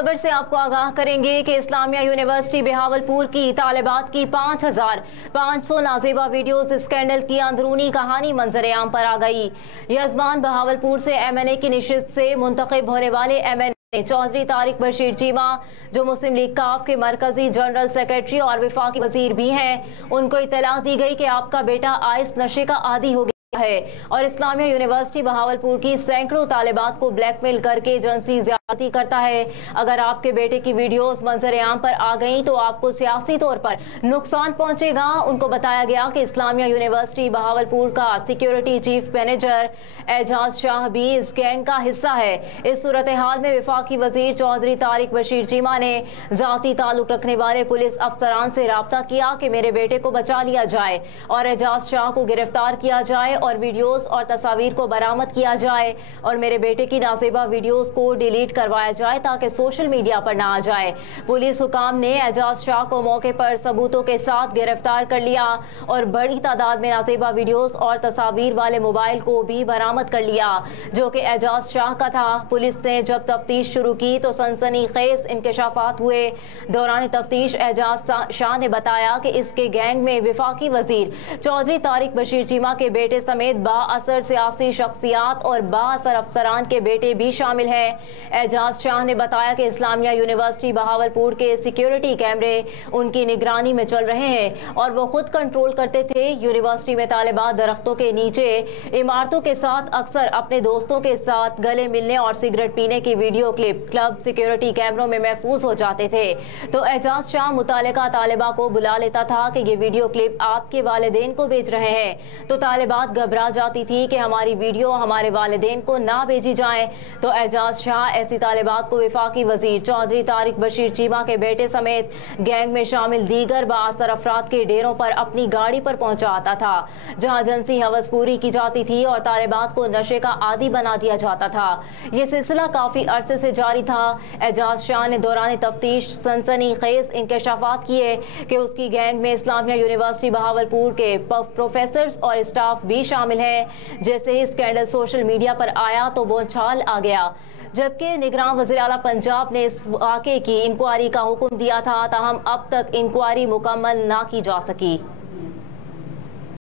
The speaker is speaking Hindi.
खबर से आपको आगाह करेंगे कि इस्लामिया यूनिवर्सिटी बहावलपुर की तालिबात की 5500 नाजेबा वीडियोस स्कैंडल की अंदरूनी कहानी मंजर आम पर आ गई। यजमान बहावलपुर से MNA की निशिस्त से मुंतखब होने वाले MNA चौधरी तारिक बशीर चीमा, जो मुस्लिम लीग काफ के मरकजी जनरल सेक्रेटरी और विफाकी वजीर भी हैं, उनको इत्तला दी गई कि आपका बेटा आइस नशे का आदी हो गया है और इस्लामिया यूनिवर्सिटी बहावलपुर की सैकड़ों तालिबात को ब्लैकमेल करके जिनसी ज्यादती करता है। अगर आपके बेटे की वीडियोस मंजर आम पर आ गई तो आपको सियासी तौर पर नुकसान पहुंचेगा। उनको बताया गया कि इस्लामिया यूनिवर्सिटी बहावलपुर का security chief manager Ejaz Shah भी इस गैंग का हिस्सा है। इस सूरत हाल में विफाकी वजीर चौधरी तारिक बशीर चीमा ने जाती ताल्लुक रखने वाले पुलिस अफसरान से राब्ता किया कि मेरे बेटे को बचा लिया जाए और एजाज शाह को गिरफ्तार किया जाए और वीडियोस और तस्वीर को बरामद किया जाए और मेरे बेटे की नाजेबा वीडियोस को डिलीट करवाया जाए ताकि सोशल मीडिया पर ना आ जाए। पुलिस हुकाम ने एजाज शाह को मौके पर सबूतों के साथ गिरफ्तार कर लिया और बड़ी तादाद में नाजेबा वीडियोस और तस्वीर वाले मोबाइल को भी बरामद कर लिया, जो कि एजाज शाह का था। पुलिस ने जब तफ्तीश शुरू की तो सनसनीखेज इंकशाफात हुए। दौरान तफ्तीश एजाज शाह ने बताया कि इसके गैंग में विफाकी वजीर चौधरी तारिक बशीर चीमा के बेटे समेत बाअसर सियासी शख्सियात और बाअसर अफसरान के बेटे भी शामिल हैं। एजाज शाह ने बताया कि इस्लामिया यूनिवर्सिटी बहावलपुर के सिक्योरिटी कैमरे उनकी निगरानी में चल रहे हैं और वो खुद कंट्रोल करते थे। यूनिवर्सिटी में तालिबात दरख्तों के नीचे इमारतों के साथ अक्सर अपने दोस्तों के साथ गले मिलने और सिगरेट पीने की वीडियो क्लिप क्लब सिक्योरिटी कैमरों में महफूज हो जाते थे। तो एजाज शाह मुतालिका तालिबा को बुला लेता था कि ये वीडियो क्लिप आपके वालिदैन को भेज रहे हैं, तो तालिबात घबरा जाती थी कि हमारी वीडियो हमारे वालिदैन को ना भेजी जाए। तो एजाज शाह ऐसी तालिबात को विफाकी वजीर चौधरी तारिक बशीर चीमा के बेटे समेत गैंग में शामिल दीगर बाअसर अफराद के डेरों पर अपनी गाड़ी पर पहुंचाता था, जहां जिनसी हवस पूरी की जाती थी और तालिबात को नशे का आदी बना दिया जाता था। ये सिलसिला काफी अरसे से जारी था। एजाज शाह ने दौरान तफ्तीश सनसनीखेज इंकशाफात किए कि उसकी गैंग में इस्लामिया यूनिवर्सिटी बहावलपुर के प्रोफेसर्स और स्टाफ भी शामिल हैं। जैसे ही स्कैंडल सोशल मीडिया पर आया तो बोलचाल आ गया, जबकि निगरान वज़ीर आला पंजाब ने इस वाक़े की इंक्वायरी का हुक्म दिया था, ताहम अब तक इंक्वायरी मुकम्मल ना की जा सकी।